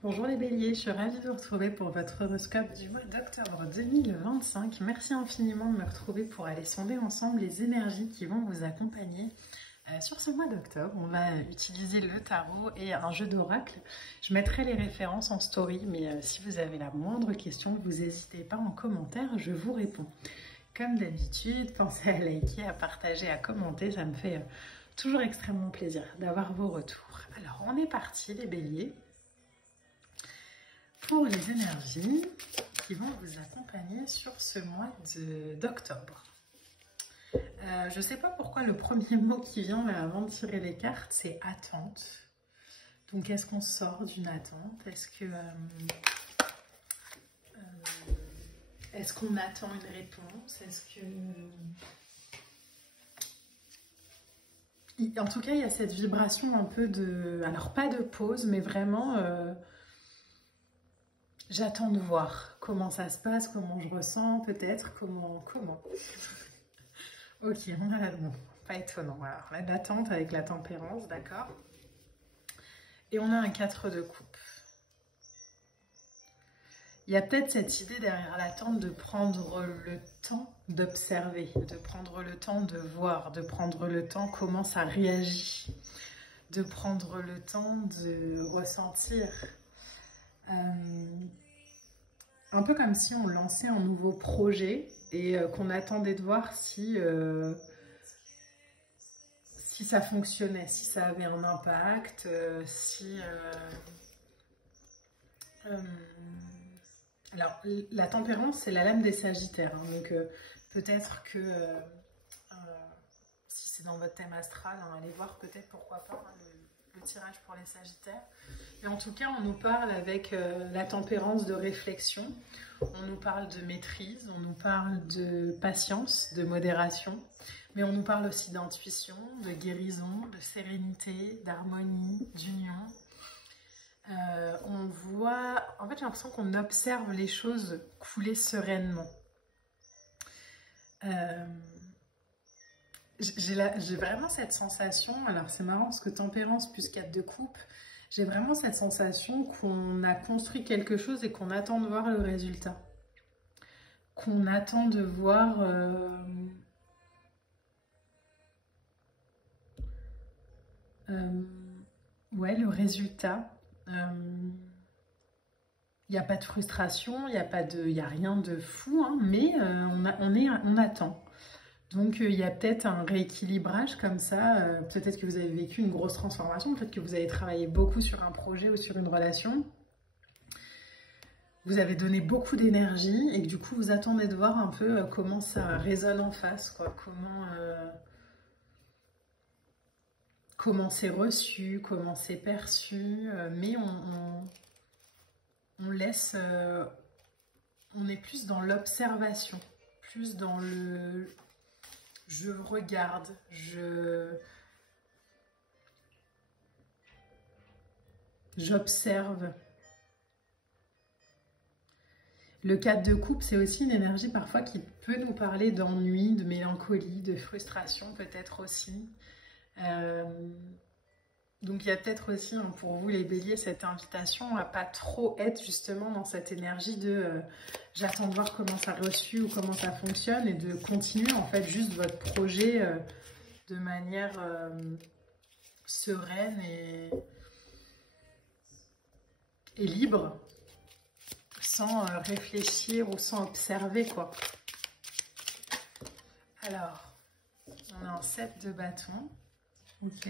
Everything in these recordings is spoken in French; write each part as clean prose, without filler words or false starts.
Bonjour les béliers, je suis ravie de vous retrouver pour votre horoscope du mois d'octobre 2025. Merci infiniment de me retrouver pour aller sonder ensemble les énergies qui vont vous accompagner sur ce mois d'octobre. On va utiliser le tarot et un jeu d'oracle. Je mettrai les références en story, mais si vous avez la moindre question, vous n'hésitez pas en commentaire, je vous réponds. Comme d'habitude, pensez à liker, à partager, à commenter, ça me fait toujours extrêmement plaisir d'avoir vos retours. Alors on est parti les béliers. Pour les énergies qui vont vous accompagner sur ce mois d'octobre. Je ne sais pas pourquoi le premier mot qui vient là avant de tirer les cartes, c'est attente. Donc est-ce qu'on sort d'une attente? Est-ce qu'on attend une réponse? En tout cas, il y a cette vibration un peu de... Alors pas de pause, mais vraiment... J'attends de voir comment ça se passe, comment je ressens, peut-être, comment. Ok, on a bon, pas étonnant. Alors, l'attente avec la tempérance, d'accord. Et on a un 4 de coupe. Il y a peut-être cette idée derrière l'attente de prendre le temps d'observer, de prendre le temps de voir, de prendre le temps comment ça réagit, de prendre le temps de ressentir. Un peu comme si on lançait un nouveau projet et qu'on attendait de voir si ça fonctionnait, si ça avait un impact, Alors, la tempérance, c'est la lame des sagittaires, hein, donc peut-être que si c'est dans votre thème astral, hein, allez voir peut-être pourquoi pas hein, le tirage pour les sagittaires. Et en tout cas, on nous parle avec la tempérance de réflexion, on nous parle de maîtrise, on nous parle de patience, de modération, mais on nous parle aussi d'intuition, de guérison, de sérénité, d'harmonie, d'union. On voit, en fait, j'ai l'impression qu'on observe les choses couler sereinement. J'ai vraiment cette sensation, alors c'est marrant parce que tempérance plus 4 de coupe, j'ai vraiment cette sensation qu'on a construit quelque chose et qu'on attend de voir le résultat. Qu'on attend de voir ouais, le résultat. Il n'y a pas de frustration, il n'y a rien de fou, hein, mais on attend. Donc il y a peut-être un rééquilibrage comme ça, peut-être que vous avez vécu une grosse transformation, peut-être que vous avez travaillé beaucoup sur un projet ou sur une relation. Vous avez donné beaucoup d'énergie et que du coup vous attendez de voir un peu comment ça résonne en face, quoi, comment c'est reçu, comment c'est perçu, mais on laisse, on est plus dans l'observation, plus dans le je regarde, j'observe. Le 4 de coupe, c'est aussi une énergie parfois qui peut nous parler d'ennui, de mélancolie, de frustration peut-être aussi. Donc il y a peut-être aussi hein, pour vous les béliers cette invitation à pas trop être justement dans cette énergie de j'attends de voir comment ça reçu ou comment ça fonctionne et de continuer en fait juste votre projet de manière sereine et libre sans réfléchir ou sans observer quoi. Alors on a un 7 de bâton, ok.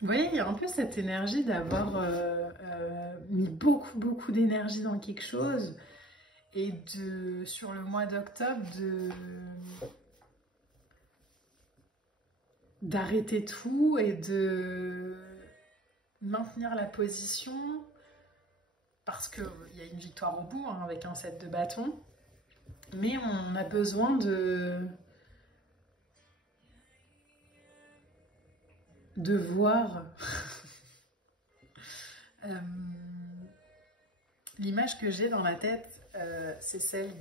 Vous voyez, il y a un peu cette énergie d'avoir mis beaucoup d'énergie dans quelque chose et sur le mois d'octobre, d'arrêter tout et de maintenir la position parce qu'il y a une victoire au bout hein, avec un 7 de bâton, mais on a besoin de voir l'image que j'ai dans la tête, c'est celle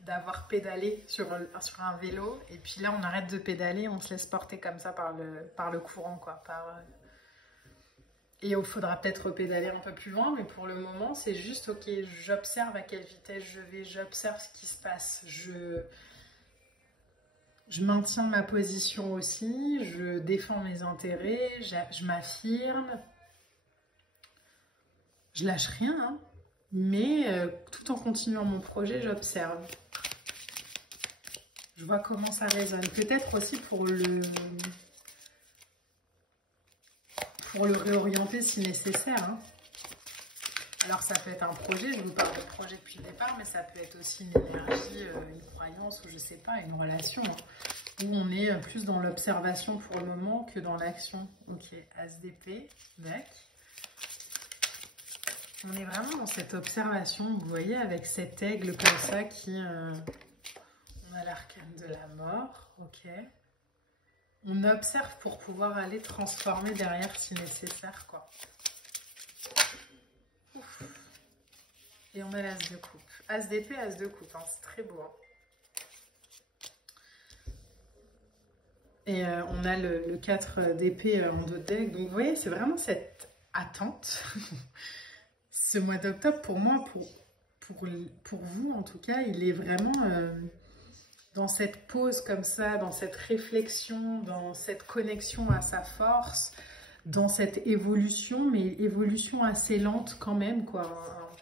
d'avoir pédalé sur un vélo et puis là on arrête de pédaler, on se laisse porter comme ça par le courant quoi, Et il faudra peut-être pédaler un peu plus loin, mais pour le moment, c'est juste, ok, j'observe à quelle vitesse je vais, j'observe ce qui se passe. Je maintiens ma position aussi, je défends mes intérêts, je m'affirme. Je lâche rien, hein, mais tout en continuant mon projet, j'observe. Je vois comment ça résonne. Peut-être aussi pour le réorienter si nécessaire. Hein. Alors ça peut être un projet, je vous parle de projet depuis le départ, mais ça peut être aussi une énergie, une croyance, ou je sais pas, une relation, hein, où on est plus dans l'observation pour le moment que dans l'action. Ok, As d'épée, d'accord. On est vraiment dans cette observation, vous voyez, avec cet aigle comme ça qui... on a l'arcane de la mort, ok. On observe pour pouvoir aller transformer derrière si nécessaire, quoi. Ouf. Et on a l'as de coupe. As d'épée, as de coupe, hein, c'est très beau. Hein. Et on a le 4 d'épée en dos de deck. Donc vous voyez, c'est vraiment cette attente. Ce mois d'octobre, pour moi, pour vous en tout cas, il est vraiment dans cette pause comme ça, dans cette réflexion, dans cette connexion à sa force, dans cette évolution, mais évolution assez lente quand même, quoi.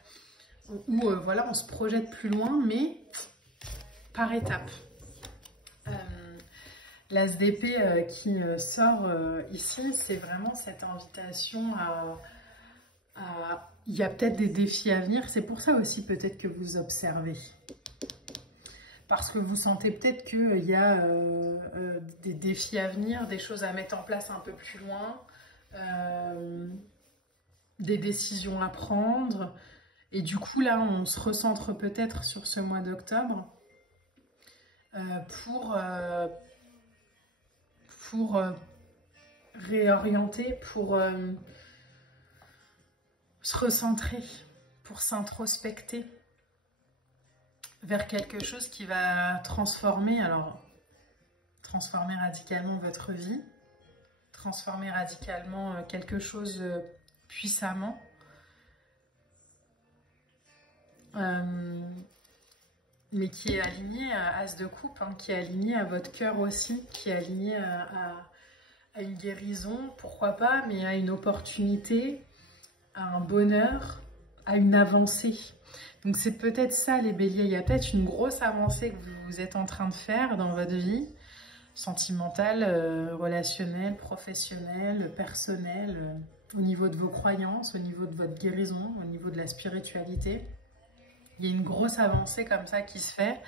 Où voilà, on se projette plus loin, mais par étapes. L'as d'épée qui sort ici, c'est vraiment cette invitation il y a peut-être des défis à venir. C'est pour ça aussi peut-être que vous observez. Parce que vous sentez peut-être qu'il y a des défis à venir, des choses à mettre en place un peu plus loin, des décisions à prendre. Et du coup, là, on se recentre peut-être sur ce mois d'octobre pour réorienter, pour se recentrer, pour s'introspecter vers quelque chose qui va transformer, alors transformer radicalement votre vie, transformer radicalement quelque chose puissamment, mais qui est aligné à As de coupe, hein, qui est aligné à votre cœur aussi, qui est aligné à une guérison, pourquoi pas, mais à une opportunité, à un bonheur, à une avancée. Donc c'est peut-être ça les béliers, il y a peut-être une grosse avancée que vous êtes en train de faire dans votre vie, sentimentale, relationnelle, professionnelle, personnelle, au niveau de vos croyances, au niveau de votre guérison, au niveau de la spiritualité. Il y a une grosse avancée comme ça qui se fait,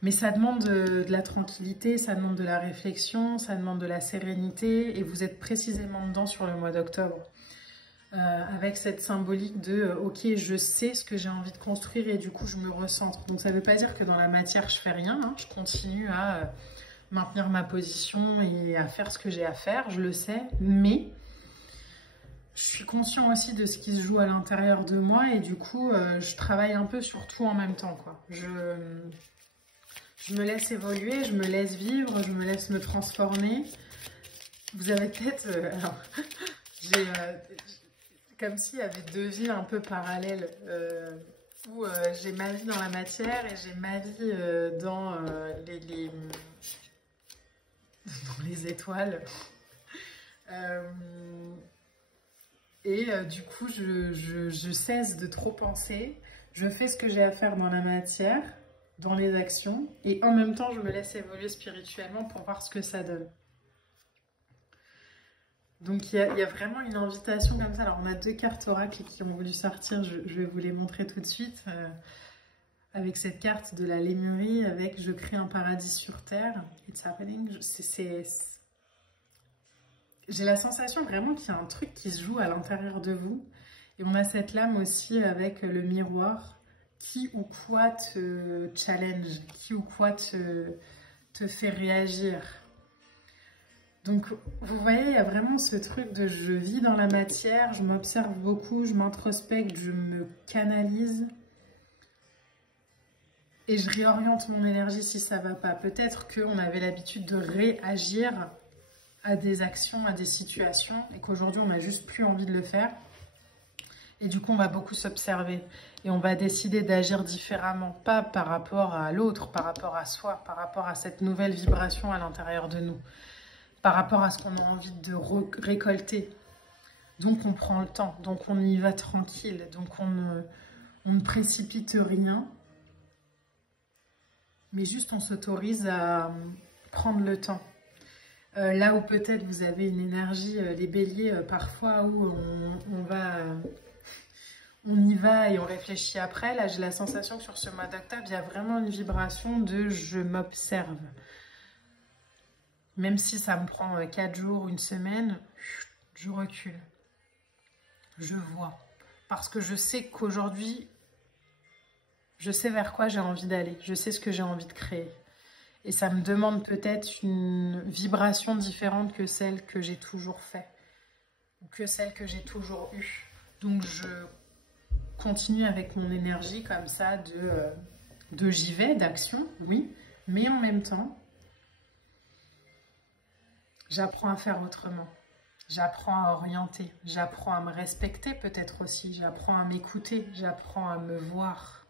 mais ça demande de la tranquillité, ça demande de la réflexion, ça demande de la sérénité, et vous êtes précisément dedans sur le mois d'octobre. Avec cette symbolique de ok, je sais ce que j'ai envie de construire et du coup je me recentre. Donc ça ne veut pas dire que dans la matière je fais rien, hein, je continue à maintenir ma position et à faire ce que j'ai à faire, je le sais, mais je suis conscient aussi de ce qui se joue à l'intérieur de moi et du coup je travaille un peu sur tout en même temps, quoi. Je me laisse évoluer, je me laisse vivre, je me laisse me transformer. Vous avez peut-être... j'ai... comme s'il y avait deux vies un peu parallèles, où j'ai ma vie dans la matière et j'ai ma vie dans les étoiles. Du coup, je cesse de trop penser, je fais ce que j'ai à faire dans la matière, dans les actions, et en même temps, je me laisse évoluer spirituellement pour voir ce que ça donne. Donc il y a vraiment une invitation comme ça. Alors on a deux cartes oracles qui ont voulu sortir, je vais vous les montrer tout de suite. Avec cette carte de la Lémurie, avec je crée un paradis sur terre. It's happening. J'ai la sensation vraiment qu'il y a un truc qui se joue à l'intérieur de vous. Et on a cette lame aussi avec le miroir. Qui ou quoi te challenge, qui ou quoi te fait réagir. Donc, vous voyez, il y a vraiment ce truc de je vis dans la matière, je m'observe beaucoup, je m'introspecte, je me canalise. Et je réoriente mon énergie si ça ne va pas. Peut-être qu'on avait l'habitude de réagir à des actions, à des situations, et qu'aujourd'hui on n'a juste plus envie de le faire. Et du coup, on va beaucoup s'observer et on va décider d'agir différemment, pas par rapport à l'autre, par rapport à soi, par rapport à cette nouvelle vibration à l'intérieur de nous, par rapport à ce qu'on a envie de récolter. Donc, on prend le temps, donc on y va tranquille, donc on ne précipite rien, mais juste on s'autorise à prendre le temps. Là où peut-être vous avez une énergie, les béliers, parfois où on y va et on réfléchit après. Là, j'ai la sensation que sur ce mois d'octobre, il y a vraiment une vibration de « je m'observe ». Même si ça me prend 4 jours, une semaine, je recule. Je vois. Parce que je sais qu'aujourd'hui, je sais vers quoi j'ai envie d'aller. Je sais ce que j'ai envie de créer. Et ça me demande peut-être une vibration différente que celle que j'ai toujours fait. Ou que celle que j'ai toujours eue. Donc je continue avec mon énergie comme ça de j'y vais, d'action, oui. Mais en même temps, j'apprends à faire autrement. J'apprends à orienter. J'apprends à me respecter peut-être aussi. J'apprends à m'écouter. J'apprends à me voir.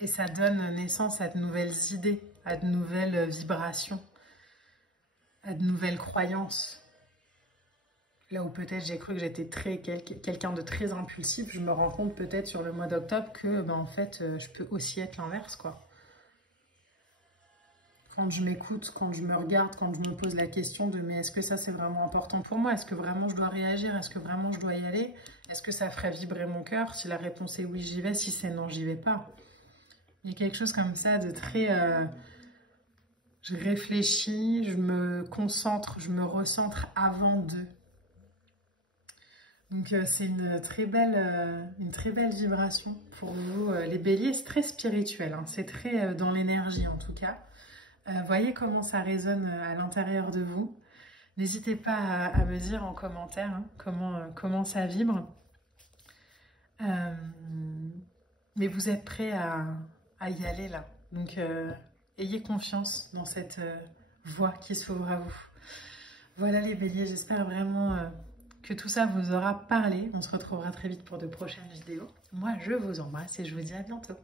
Et ça donne naissance à de nouvelles idées, à de nouvelles vibrations, à de nouvelles croyances. Là où peut-être j'ai cru que j'étais quelqu'un de très impulsif, je me rends compte peut-être sur le mois d'octobre que en fait, je peux aussi être l'inverse, quoi. Quand je m'écoute, quand je me regarde, quand je me pose la question de mais est-ce que ça c'est vraiment important pour moi? Est-ce que vraiment je dois réagir? Est-ce que vraiment je dois y aller? Est-ce que ça ferait vibrer mon cœur? Si la réponse est oui, j'y vais. Si c'est non, j'y vais pas. Il y a quelque chose comme ça de très... je réfléchis, je me concentre, je me recentre avant de. Donc c'est une très belle vibration pour vous. Les béliers, c'est très spirituel, hein. C'est très dans l'énergie en tout cas. Voyez comment ça résonne à l'intérieur de vous. N'hésitez pas à me dire en commentaire hein, comment ça vibre. Mais vous êtes prêts à y aller là. Donc ayez confiance dans cette voie qui s'ouvre à vous. Voilà les béliers, j'espère vraiment que tout ça vous aura parlé. On se retrouvera très vite pour de prochaines vidéos. Moi, je vous embrasse et je vous dis à bientôt.